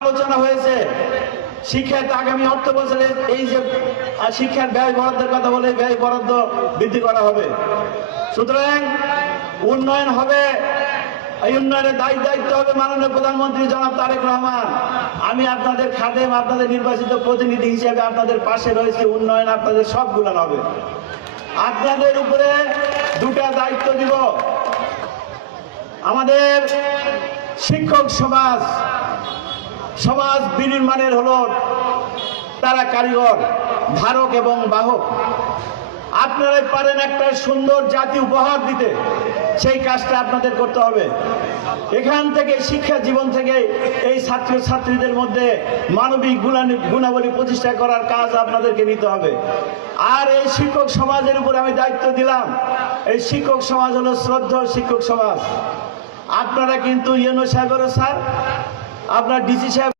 আলোচনা হয়েছে শিক্ষাতে আগামী অর্থ বছরে এই যে শিক্ষার ব্যয় বরাদ্দের কথা বলে ব্যয় বরাদ্দ বৃদ্ধি করা হবে। সুতরাং উন্নয়ন হবে, এই উন্নয়নের দায়িত্ব হবে মাননীয় প্রধানমন্ত্রী জনাব তারেক রহমান। আমি আপনাদের খাদেম, আপনাদের নির্বাচিত প্রতিনিধি হিসেবে আপনাদের পাশে রয়েছে। উন্নয়ন আপনাদের সবগুলো হবে। আপনাদের উপরে দুটা দায়িত্ব দিব। আমাদের শিক্ষক সমাজ বিনির্মাণের হলো তারা কারিগর, ধারক এবং বাহক। আপনারা পারেন একটা সুন্দর জাতি উপহার দিতে, সেই কাজটা আপনাদের করতে হবে। এখান থেকে শিক্ষা জীবন থেকে এই ছাত্রছাত্রীদের মধ্যে মানবিক গুণাবলী প্রতিষ্ঠা করার কাজ আপনাদেরকে নিতে হবে। আর এই শিক্ষক সমাজের উপর আমি দায়িত্ব দিলাম। এই শিক্ষক সমাজ হলো শ্রদ্ধেয় শিক্ষক সমাজ। আপনারা কিন্তু ইউনো সাহেবেরও স্যার, আপনার ডিসি সাহেব